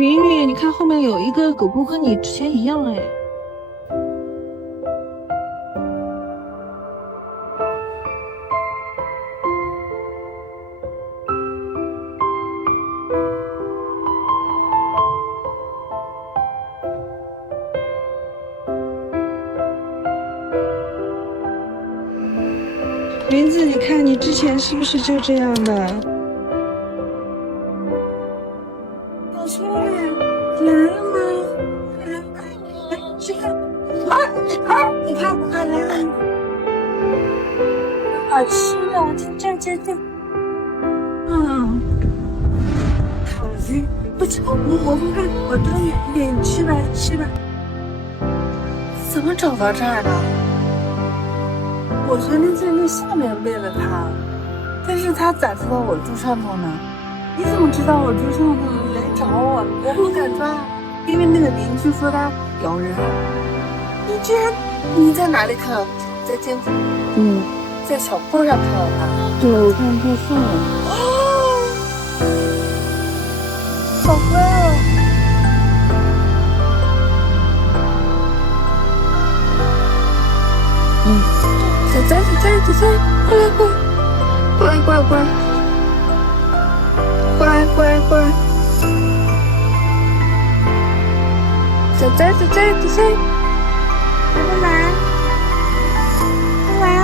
云云，你看后面有一个狗狗跟你之前一样哎。云子，你看你之前是不是就这样的？小青来了吗？是看，你看不看来了？好吃啊！这，嗯，好嘞，不吃我多一点，吃吧。怎么找到这儿的？我昨天在那下面喂了它，但是它咋知道我住上头呢？你怎么知道我住上头？你来找我，我不敢抓，因为那个邻居说它咬人。你在哪里看到？在监控？在小坡上看到它。对，我看它上了。好乖哦。小崽，乖，小崽，来，快呀！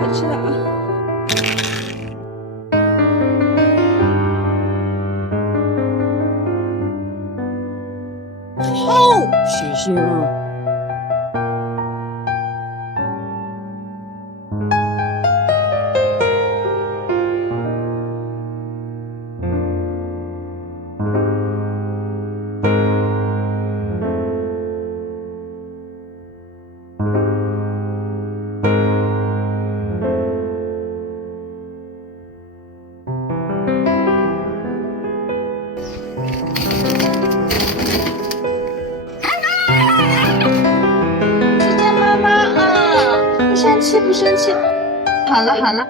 好吃的啊！谢谢啊。不生气。好了。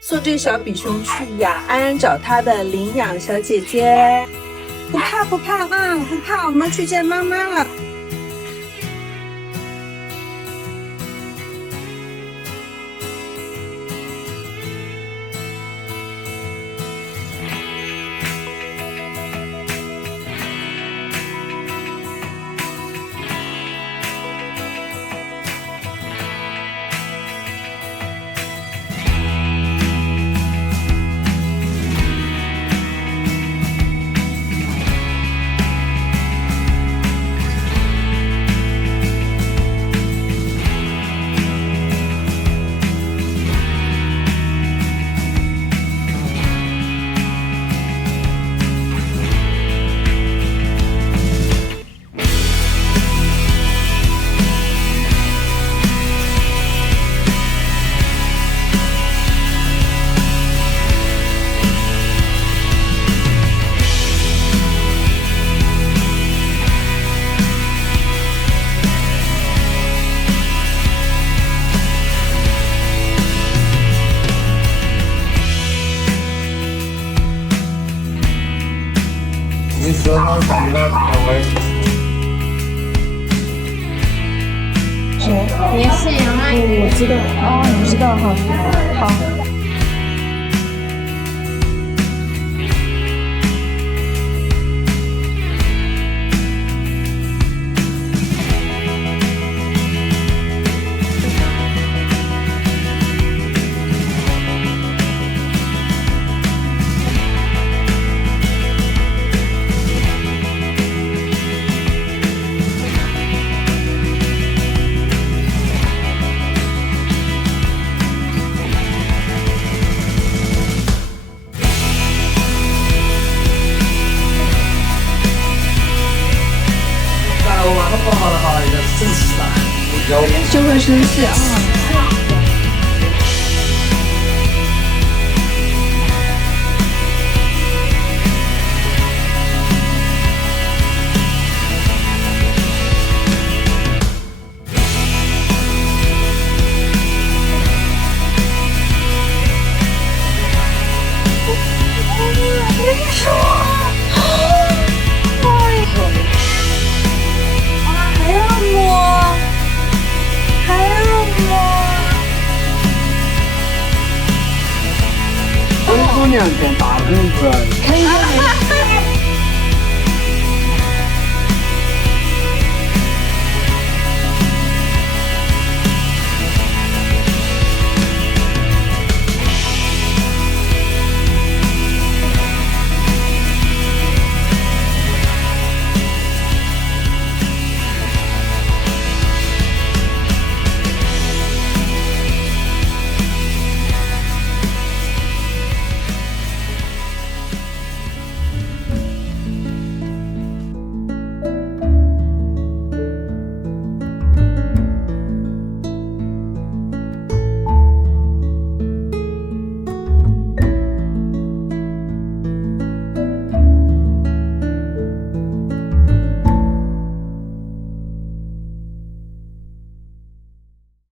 送这小比熊去雅安找他的领养小姐姐。不怕，不怕，我们去见妈妈了。你说他长得好玩。你是杨阿姨，我知道。哦，你知道哈。好。好了好了，你要生气了。就会生气啊。